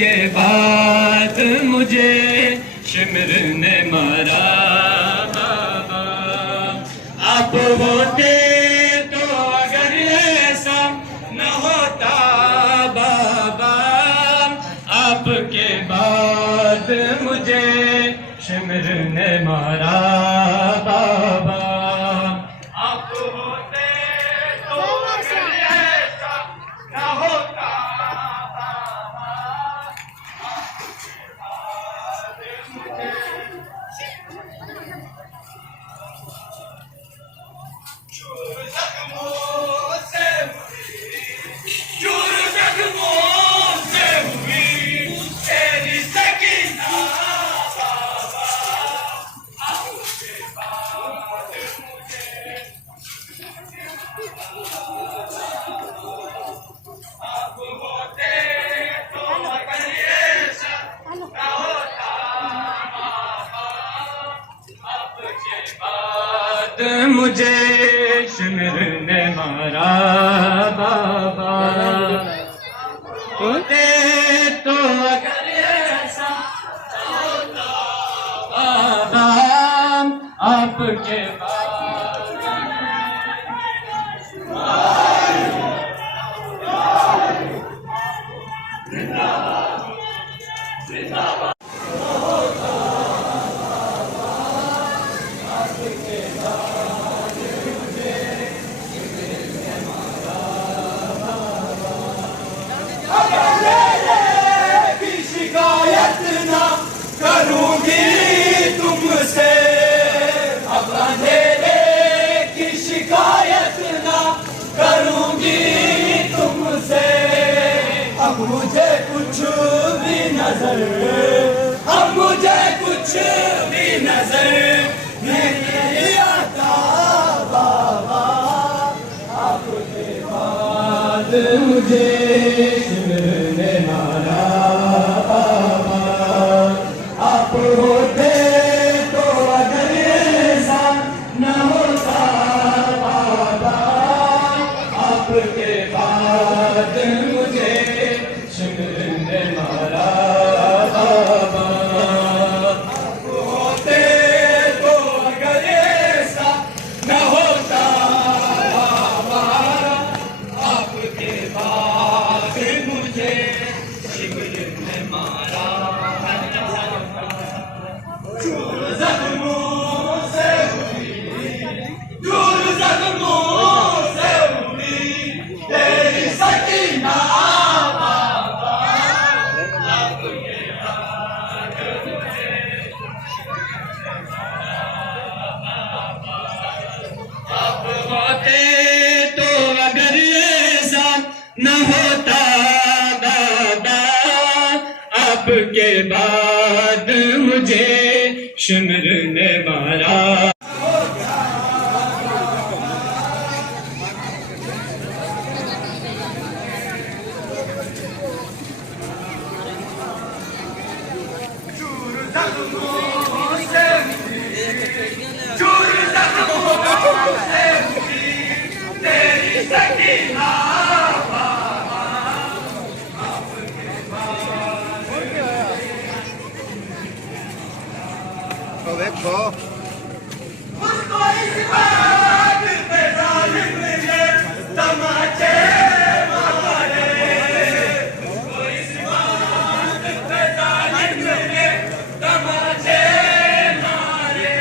आपके बाद मुझे शिमर ने मारा बाबा। आप होते तो अगर ऐसा न होता बाबा, आपके बाद मुझे शिमर ने मारा बाबा। आप होते तो अगर ऐसा न होता मुझे शिमर ने मारा बाबा। होते तो अगर ऐसा होता बाबा, आपके शिकायत ना करूंगी तुमसे, अब अंधेरे की शिकायत ना करूंगी तुमसे। अब मुझे कुछ भी नजर, अब मुझे कुछ भी नजर नहीं आता बाबा। आपके बाद मुझे शिमर ने मारा बाबा। आप होते तो अगर ऐसा न होता बाबा, आपके बाद मुझे शिमर ने मारा बाबा। आप होते तो अगर ऐसा न होता बाबा, आपके बाद मुझे शिमर ने मारा। दूर जख्मों से हुई, दूर जख्मों से हुई तेरी सकीना बाबा। आपके बाद मुझे आप होते तो अगर ऐसा न होता बाबा, आपके बाद मुझे शिमर ने मारा। तेरी सकीना देखो उसको इस बात पे जालिम ने तमाचे मारे, उसको इस बात पे जालिम ने तमाचे मारे।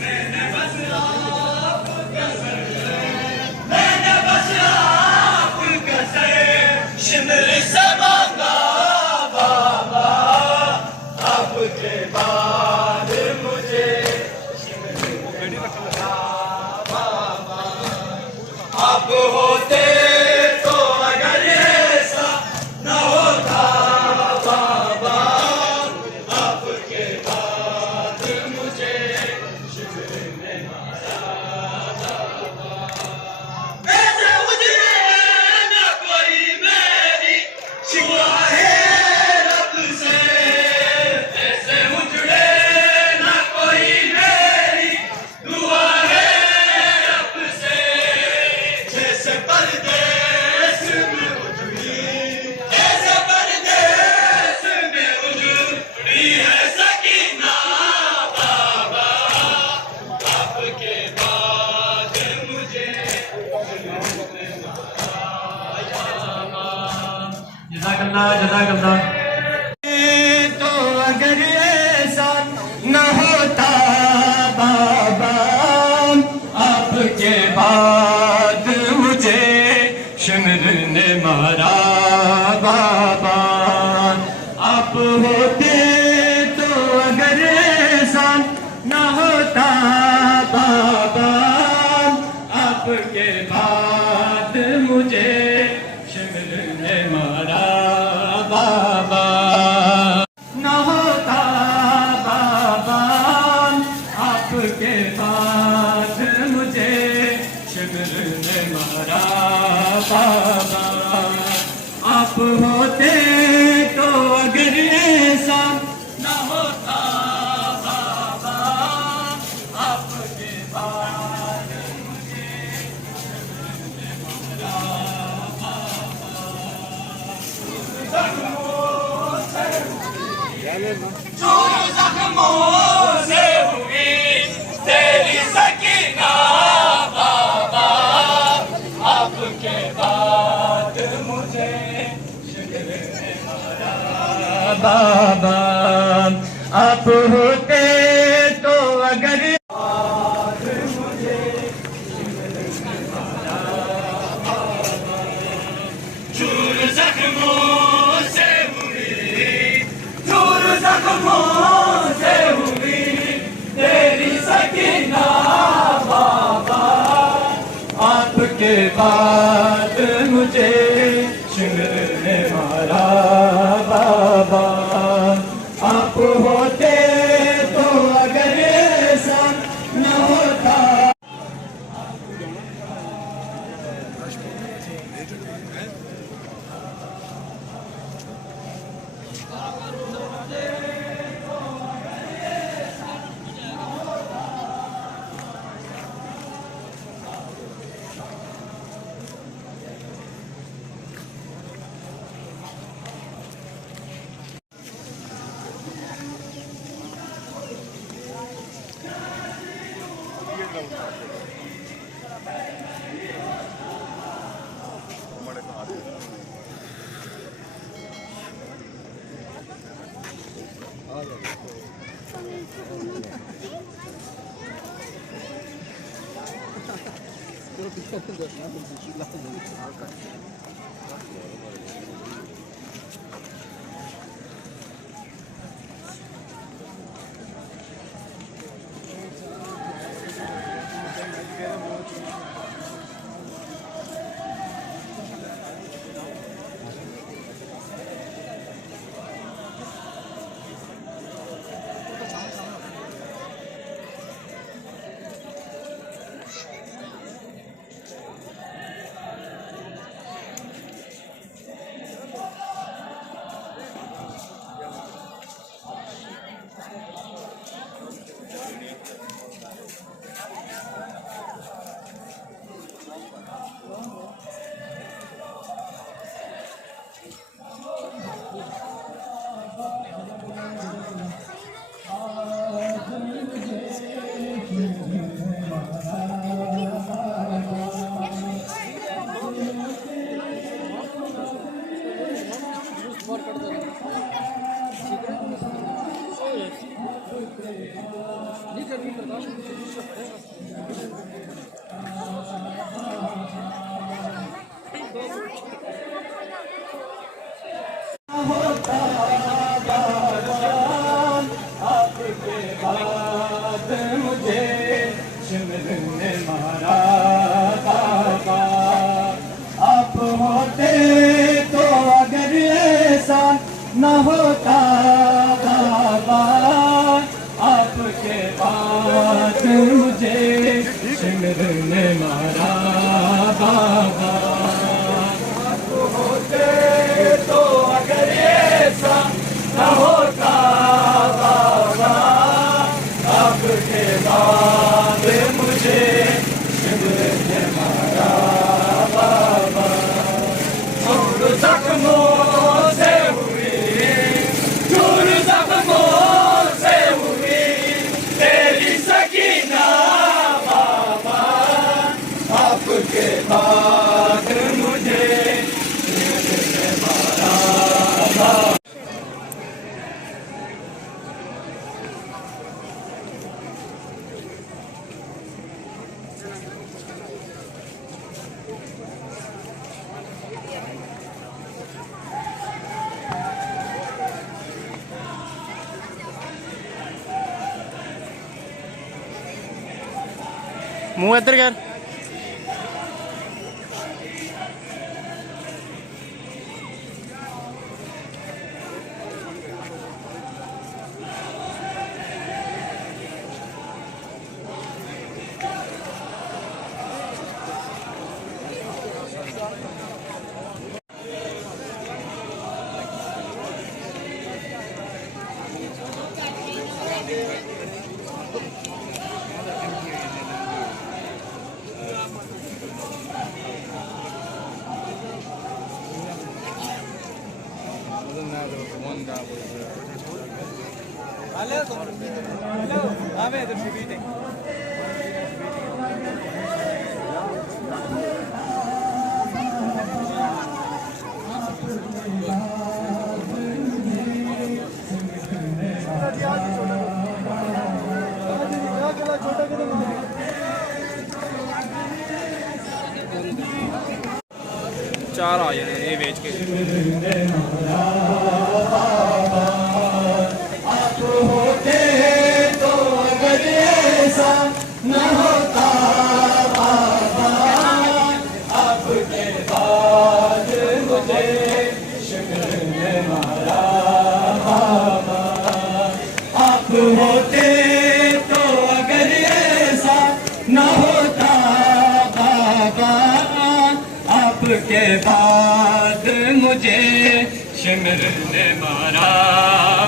मैंने बस आपका सर, मैंने बस आपका सर शिमर से मांगा बाबा। आपके बाद आप होते तो अगर ऐसा न होता बाबा, आपके बाद मुझे शिमर ने मारा बाबा। ऐसे उजड़े न कोई मेरी शिकवा है रब से, ऐसे उजड़े न कोई मेरी दुआ है रब से। जैसे पर्दे जज़ाकल्लाह जज़ाकल्लाह। तो अगर ऐसा न होता बाबा, आपके बाद मुझे शिमर ने मारा बाबा। आप होते तो अगर ऐसा न होता बाबा, आपके बाद मुझे शिमर ने मारा बाबा। न होता बाबा, आपके बाद मुझे शिमर ने मारा बाबा। आप होते तो अगर ऐसा न होता बाबा, आपके बाद मुझे शिमर ने मारा बाबा। चूर जख्मों से हुई तेरी सकीना बाबा, आपके बाद मुझे शिमर ने मारा बाबा। आप होते तो अगर चूर जख्मों से हुई, चूर जख्मों से हुई तेरी सकीना बाबा, आपके बाद मुझे शिमर ने मारा बाबा। आप होते तो अगर ऐसा न होता। न होता बाबा, आपके बाद मुझे शिमर ने मारा बाबा। आप होते तो अगर ऐसा न होता बाबा, आपके बाद मुझे शिमर ने मारा बाबा। और जख्मों से आपके बाद मुझे शिमर ने मारा मुंह इधर कर। चार आ जाने ये बेच के। आप होते तो अगर ऐसा न होता बाबा, आपके बाद मुझे शुक्र है मारा बाबा। आप होते तो अगर ऐसा न होता बाबा, आपके बाद मुझे शिमर ने मारा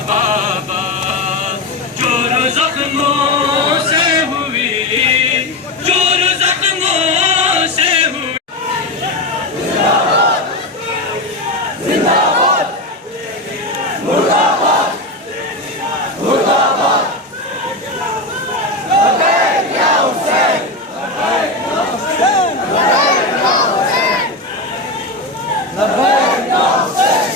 बाबा। चोर जख्मों से हुई, चोर जख्मों से हुई। जिंदाबाद मुर्दाबाद मुर्दाबाद। लबैक या हुसैन, लबैक या हुसैन, लबैक या हुसैन, लबैक या हुसैन।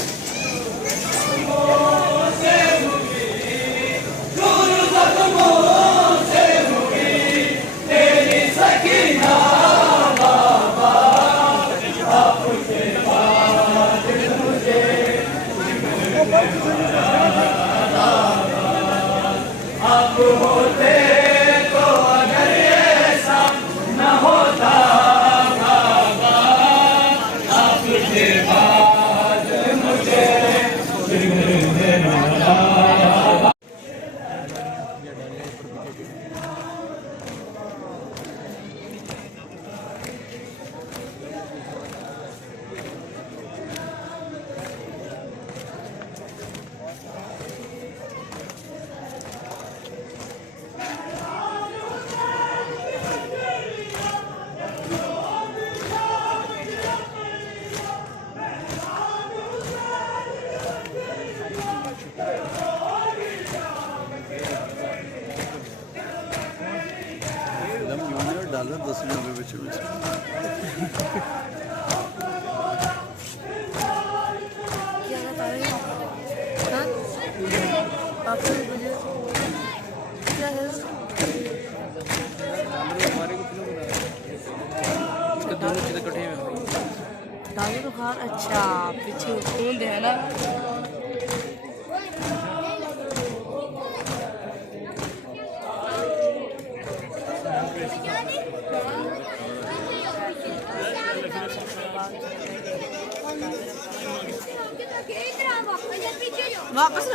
आप होते तो अगर ऐसा न होता बाबा, आपके बाद मुझे शिमर मारा। डालर 10 रुपये बेचे बेचे दारू तो खार। अच्छा पीछे खून है ना। वापस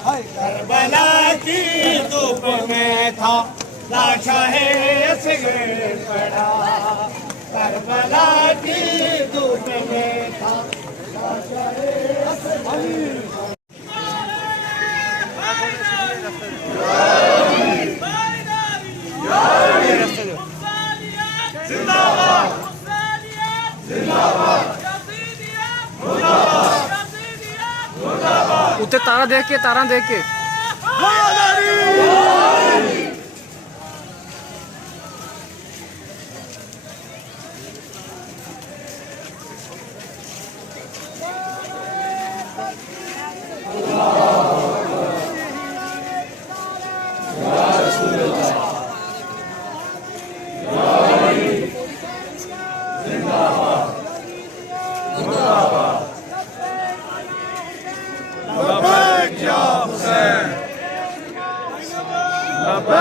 करबला की धूप में था लाशा है असगर पड़ा। करबला की धूप में था लाशा है असगर। जिंदाबाद जिंदाबाद उत्ते तारा देख के तारा देख के लबैक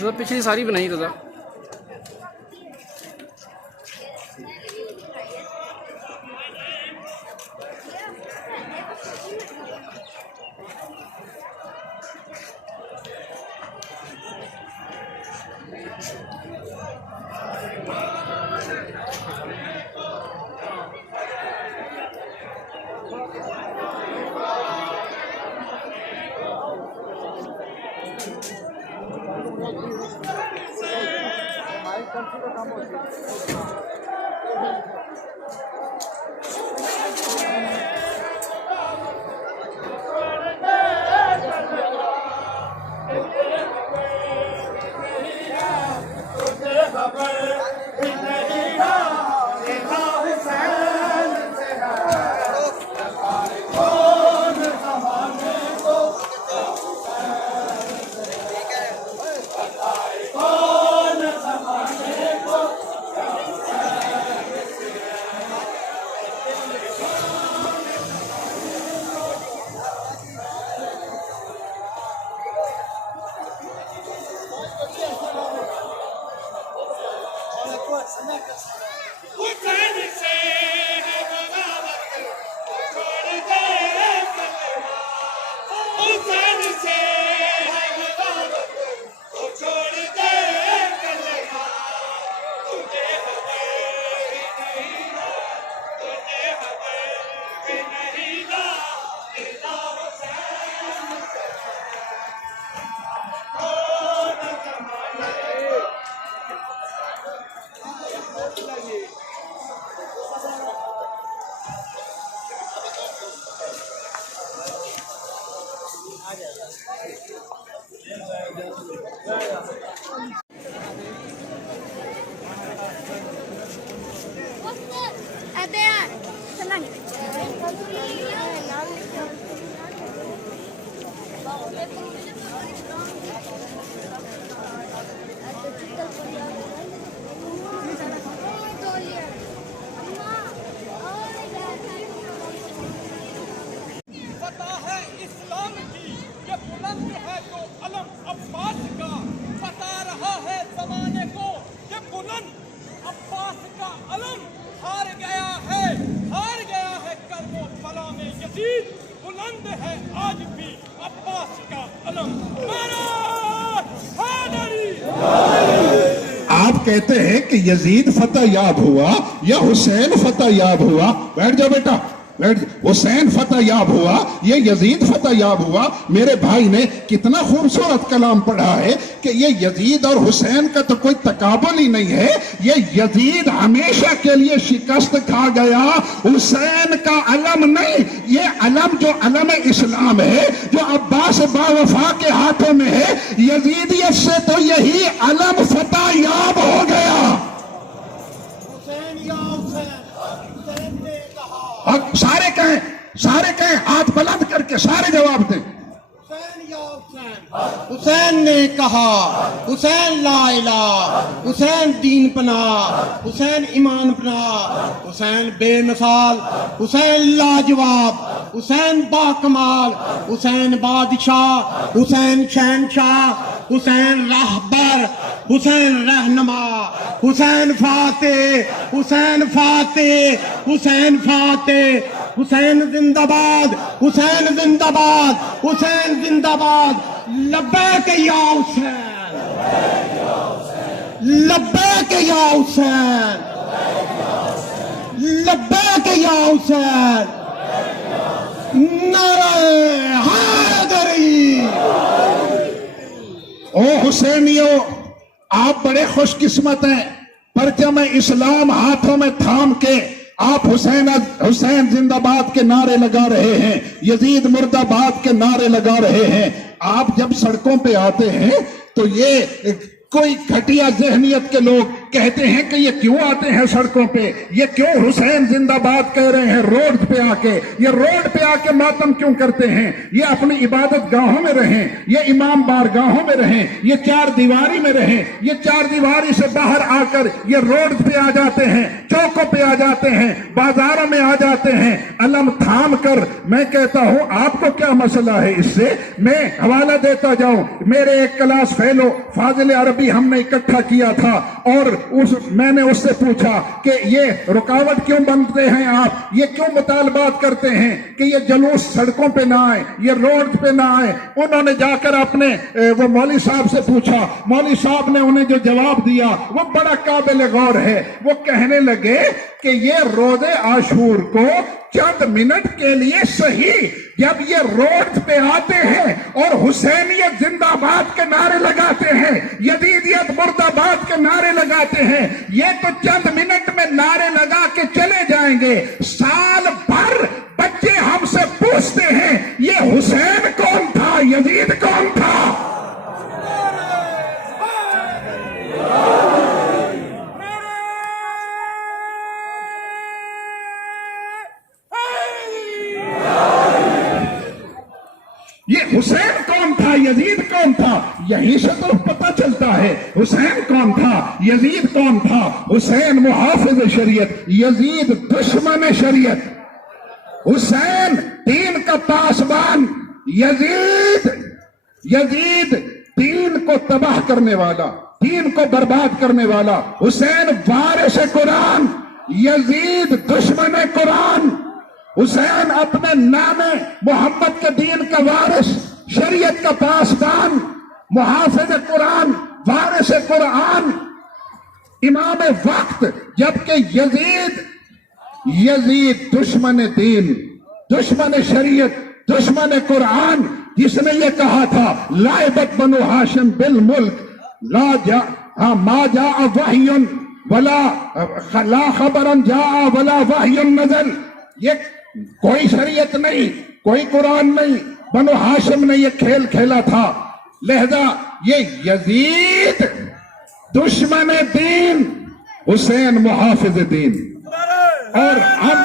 तो पिछली सारी बनाई था। बुलंद है आज भी अब्बास का अलम। नारा हैदरी। आप कहते हैं कि यजीद फतह याब हुआ या हुसैन फतह याब हुआ। बैठ जाओ बेटा, बैठ। हुसैन फतह याब हुआ, ये यजीद फतह याब हुआ। मेरे भाई ने कितना खूबसूरत कलाम पढ़ा है कि ये यजीद और हुसैन का तो कोई तकाबुल ही नहीं है। ये यजीद हमेशा के लिए शिकस्त खा गया, हुसैन का अलम नहीं। ये अलम जो अलम इस्लाम है, जो अब्बास बावफा के हाथों में है, यजीदियत से तो यही अलम फतह याब हो गया। और सारे कहें हाथ बुलंद करके सारे जवाब दें। हुसैन ने कहा, हुसैन ला इलाहा, हुसैन दीन पना, हुसैन ईमान पना, हुसैन बेमिसाल, हुसैन लाजवाब, हुसैन बाकमाल, हुसैन बादशाह, हुसैन शहनशाह, हुसैन रहबर, हुसैन रहनुमा, हुसैन फातेह, हुसैन फातेह, हुसैन फातेह, हुसैन जिंदाबाद, हुसैन जिंदाबाद, हुसैन जिंदाबाद। लब्बैक या हुसैन, लब्बैक या हुसैन। लब्बैक या हुसैन, नारे हैदरी। ओ हुसैनियों, आप बड़े खुशकिस्मत हैं, परचम इस्लाम हाथों में थाम के आप हुसैन जिंदाबाद के नारे लगा रहे हैं, यजीद मुर्दाबाद के नारे लगा रहे हैं। आप जब सड़कों पे आते हैं तो ये कोई घटिया जहनियत के लोग कहते हैं कि ये क्यों आते हैं सड़कों पे, ये क्यों हुसैन जिंदाबाद कह रहे हैं रोड पे आके, ये रोड पे आके मातम क्यों करते हैं, ये अपनी इबादत गाहों में रहें, ये इमाम बारगाहों में रहें, ये चार दीवारी में रहें, ये चार दीवारी से बाहर आकर ये रोड पे आ जाते हैं, चौकों पे आ जाते हैं, बाजारों में आ जाते हैं अलम थाम कर। मैं कहता हूं आपको क्या मसला है इससे, मैं हवाला देता जाऊं। मेरे एक क्लास फेलो फाजिल अरबी हमने इकट्ठा किया था और मैंने उससे पूछा कि ये रुकावट क्यों बनते हैं आप, ये क्यों मुतालबात करते हैं कि ये जुलूस सड़कों पे ना आए, ये रोड पे ना आए। उन्होंने जाकर अपने वो मौली साहब से पूछा, मौली साहब ने उन्हें जो जवाब दिया वो बड़ा काबिल गौर है। वो कहने लगे कि ये रोज़े आशूर को चंद मिनट के लिए सही, जब ये रोड पे आते हैं और हुसैनियत जिंदाबाद के नारे लगाते हैं, यजीदियत मुर्दाबाद के नारे लगाते हैं, ये तो चंद मिनट में नारे लगा के चले जाएंगे। साल भर बच्चे हमसे पूछते हैं ये हुसैन कौन था, यजीद कौन था। ये हुसैन कौन था, यजीद कौन था, यहीं से तो पता चलता है हुसैन कौन था, यजीद कौन था। हुसैन मुहाफिज शरीयत, यजीद दुश्मन शरीयत। हुसैन दीन का पासबान, यजीद दीन को तबाह करने वाला, दीन को बर्बाद करने वाला। हुसैन वारिस कुरान, यजीद दुश्मन कुरान। हुसैन अपने नामे मोहम्मद के दीन का वारिस, शरीयत का पासबान, मुहाफिज कुरान, वारिस कुरान, इमाम वक्त। जबकि यजीद दुश्मन दीन, दुश्मन शरीयत, दुश्मन कुरान, जिसने ये कहा था लाइबत बनु हाशिम बिल मुल्क ला जा मा जा वहयुन वला ला खबरन जा वला वहयुन नजल। ये कोई शरीयत नहीं, कोई कुरान नहीं, बनु हाशिम ने ये खेल खेला था। लिहाजा ये यजीद दुश्मन दीन, हुसैन मुहाफिज दीन। और हम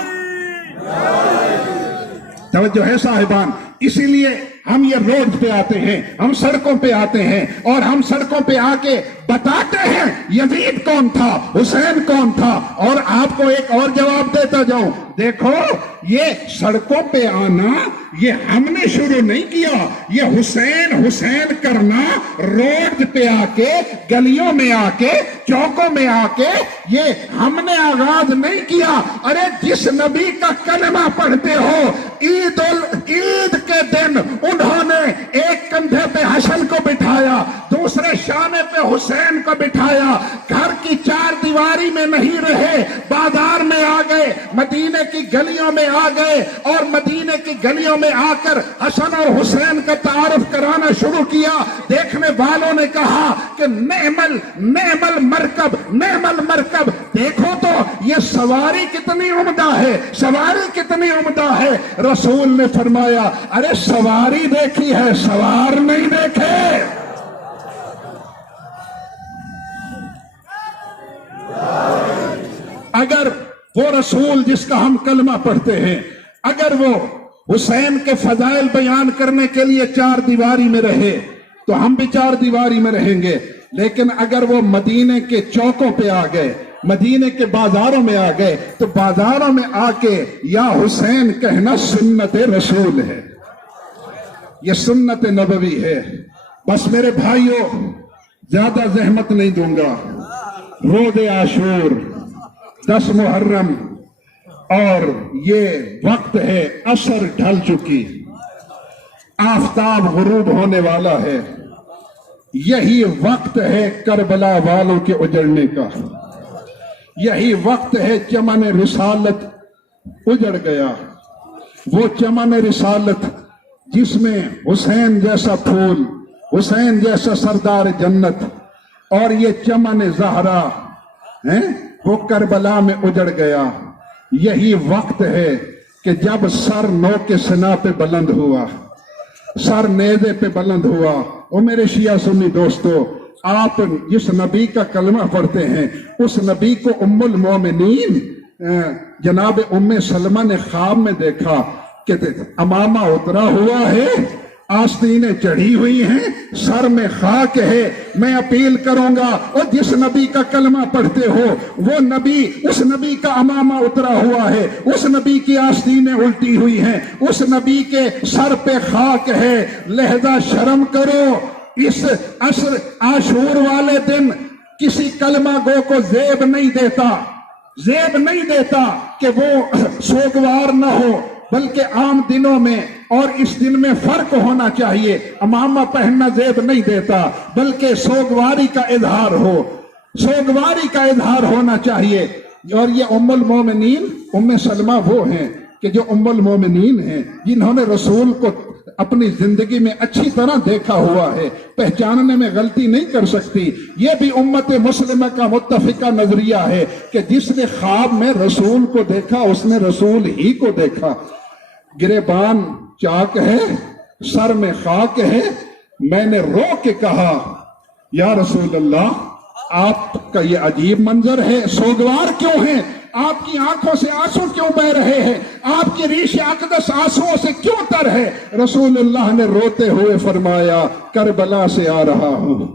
तवज्जो है साहिबान, इसीलिए हम ये रोड पे आते हैं, हम सड़कों पे आते हैं और हम सड़कों पे आके बताते हैं यजीद कौन था, हुसैन कौन था। और आपको एक और जवाब देता जाऊं, देखो ये सड़कों पे आना ये हमने शुरू नहीं किया, ये हुसैन हुसैन करना रोड पे आके, गलियों में आके, चौकों में आके ये हमने आगाज नहीं किया। अरे जिस नबी का कलमा पढ़ते हो, ईद के दिन उन्होंने एक कंधे पे हसन को बिठाया, दूसरे शाने पे हुसैन को बिठाया, घर की चार दीवारी में नहीं रहे, बाजार में आ गए, मदीने की गलियों में आ गए और मदीने की गलियों में आकर हसन और हुसैन का तारुफ कराना शुरू किया। देखने वालों ने कहा कि नेमल नेमल मरकब, नेमल मरकब। देखो तो ये सवारी कितनी उम्दा है, सवारी कितनी उम्दा है। रसूल ने फरमाया, अरे सवारी देखी है, सवार नहीं देखे। अगर वो रसूल जिसका हम कलमा पढ़ते हैं, अगर वो हुसैन के फजाइल बयान करने के लिए चार दीवारी में रहे तो हम भी चार दीवारी में रहेंगे। लेकिन अगर वो मदीने के चौकों पे आ गए, मदीने के बाजारों में आ गए, तो बाजारों में आके या हुसैन कहना सुन्नत रसूल है, ये सुन्नत नबवी है। बस मेरे भाइयों, ज्यादा जहमत नहीं दूंगा। रोज़े आशूर 10 मुहर्रम और ये वक्त है, असर ढल चुकी, आफताब गुरूब होने वाला है। यही वक्त है करबला वालों के उजड़ने का, यही वक्त है चमन रिसालत उजड़ गया। वो चमन रिसालत जिसमें हुसैन जैसा फूल, हुसैन जैसा सरदार जन्नत और ये चमन जहरा है, वो करबला में उजड़ गया। यही वक्त है कि जब सर नौ के सिना पे बुलंद हुआ, सर नेज़े पे बुलंद हुआ। और मेरे शिया सुन्नी दोस्तों, आप जिस नबी का कलमा पढ़ते हैं उस नबी को उम्मुल मोमिनीन जनाब उम्मे सलमा ने ख्वाब में देखा कि अमामा उतरा हुआ है, आस्तीनें चढ़ी हुई हैं, सर में खाक है। मैं अपील करूंगा और जिस नबी का कलमा पढ़ते हो वो नबी, उस नबी का अमामा उतरा हुआ है, उस नबी की आस्तीनें उल्टी हुई हैं, उस नबी के सर पे खाक है। लहजा शर्म करो। इस असर आशूर वाले दिन किसी कलमा गो को जेब नहीं देता, जेब नहीं देता कि वो सोगवार न हो, बल्कि आम दिनों में और इस दिन में फर्क होना चाहिए। अमामा पहनना जेब नहीं देता, बल्कि सोगवारी का इजहार हो, सोगवारी का इजहार होना चाहिए। और ये उम्मुल मोमिनीन उम्मे सलमा वो हैं कि जो उम्मुल मोमिनीन हैं, जिन्होंने रसूल को अपनी जिंदगी में अच्छी तरह देखा हुआ है, पहचानने में गलती नहीं कर सकती। ये भी उम्मत मुस्लिमा का मुत्तफिका नजरिया है कि जिसने ख्वाब में रसूल को देखा उसने रसूल ही को देखा। गिरेबान चाक है, सर में खाक है। मैंने रो के कहा, या रसूल अल्लाह, आपका ये अजीब मंजर है, सोगवार क्यों है? आपकी आंखों से आंसू क्यों बह रहे हैं? आपकी रीश अकदस आंसुओं से क्यों तर है? रसूलुल्लाह ने रोते हुए फरमाया, करबला से आ रहा हूं,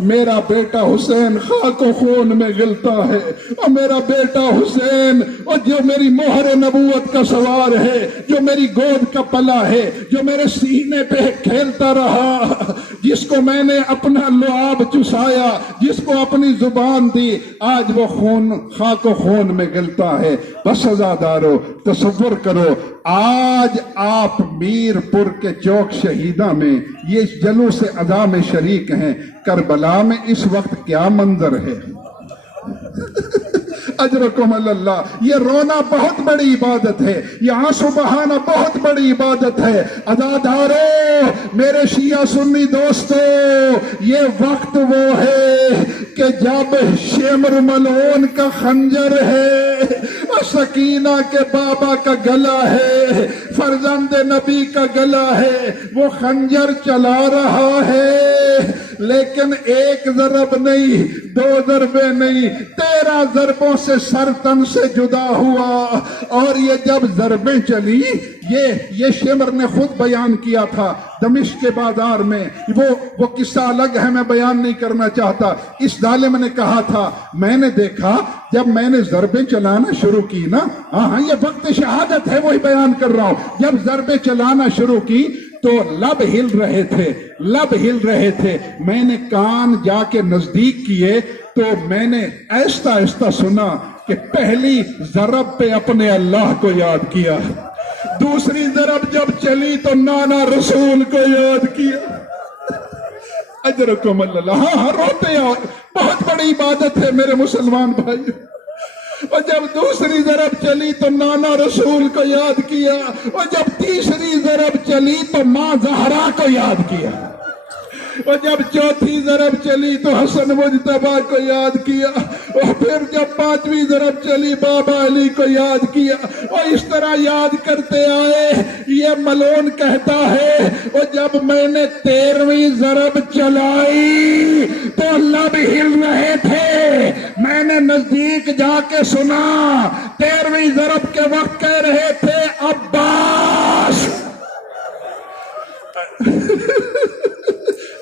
मेरा बेटा हुसैन खाको खून में गिलता है, और मेरा बेटा हुसैन, और जो मेरी मोहर नबूवत का सवार है, जो मेरी गोद का पला है, जो मेरे सीने पे खेलता रहा, जिसको मैंने अपना लुआब चुसाया, जिसको अपनी जुबान दी, आज वो खून खाको खून में गिलता है। बस अज़ादारो, तसव्वुर करो, आज आप मीरपुर के चौक शहीदा में ये जलूस अज़ा में शरीक हैं। करबला में इस वक्त क्या मंजर है। अजरकुम अल्लाह। ये रोना बहुत बड़ी इबादत है, ये आंसू बहाना बहुत बड़ी इबादत है। अज़ादारो, मेरे शिया सुन्नी दोस्तों, ये वक्त वो है कि जब शेमर मलून का खंजर है और सकीना के बाबा का गला है, फरजंद नबी का गला है, वो खंजर चला रहा है, लेकिन एक ज़रब नहीं, दो ज़रबे नहीं, 13 ज़रबों से सर तन से जुदा हुआ। और ये जब ज़रबें चली, ये शेमर ने खुद बयान किया था दमिश्क के बाजार में। वो किस्सा अलग है, मैं बयान नहीं करना चाहता। इस जालिम ने कहा था, मैंने देखा जब मैंने ज़रबें चलाना शुरू की ना, हाँ, ये वक्त शहादत है, वही बयान कर रहा हूं। जब ज़रबें चलाना शुरू की तो लब हिल रहे थे, लब हिल रहे थे। मैंने कान जाके नजदीक किए तो मैंने ऐसा ऐसा सुना कि पहली ज़रब पे अपने अल्लाह को याद किया, दूसरी ज़रब जब चली तो नाना रसूल को याद किया। अजरकुम अल्लाह। हाँ, रोते आओ, बहुत बड़ी इबादत है मेरे मुसलमान भाई। और जब दूसरी ज़रब चली तो नाना रसूल को याद किया, और जब तीसरी ज़रब चली तो माँ ज़हरा को याद किया, और जब चौथी ज़रब चली तो हसन मुज्तबा को याद किया, और फिर जब 5वीं ज़रब चली बाबा अली को याद किया। और इस तरह याद करते आए। ये मलोन कहता है, और जब मैंने 13वीं ज़रब चलाई तो लब हिल रहे थे। मैंने नजदीक जाके सुना, 13वीं ज़रब के वक्त कह रहे थे, अब्बास।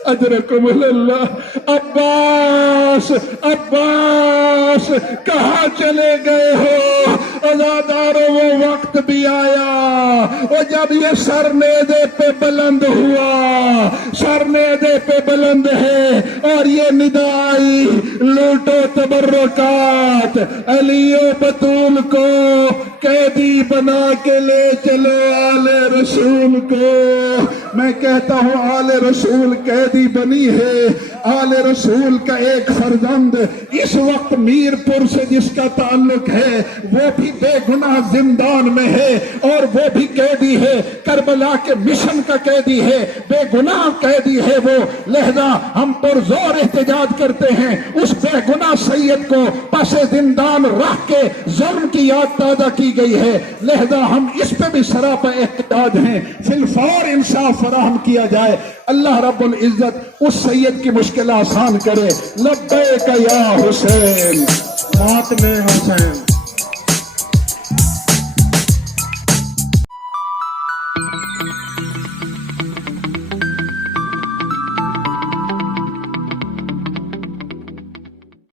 अजरकुमुल्लाह। अब्बास, अब्बास, कहाँ चले गए हो? अज़ादारो, वो वक्त भी आया और जब ये सर नेज़े पे बुलंद हुआ, सर नेज़े पे बुलंद है, और ये निदा आई, लूटो तबर्रुकात, अलियो बतूल को कैदी बना के ले चलो आले रसूल को। मैं कहता हूँ आले रसूल कैदी बनी है। आले रसूल का एक फर्जंद इस वक्त मीरपुर से जिसका ताल्लुक है वो भी बेगुनाह जिंदान में है और वो भी कैदी है, करबला के मिशन का कैदी है, बेगुनाह कैदी है वो। लिहाजा हम पुरजोर एहतजाज करते हैं, उस बेगुनाह सैयद को पासे जिंदान रख के जुल्म की याद ताजा की गई है। लिहाजा हम इस पे भी सरापा एहतजाज हैं, फिलफौर इंसाफ फराहम किया जाए। अल्लाह रब्बुल इज्जत उस सैयद की मुश्किल आसान करे। लब्बैक या हुसैन, मातमे हुसैन।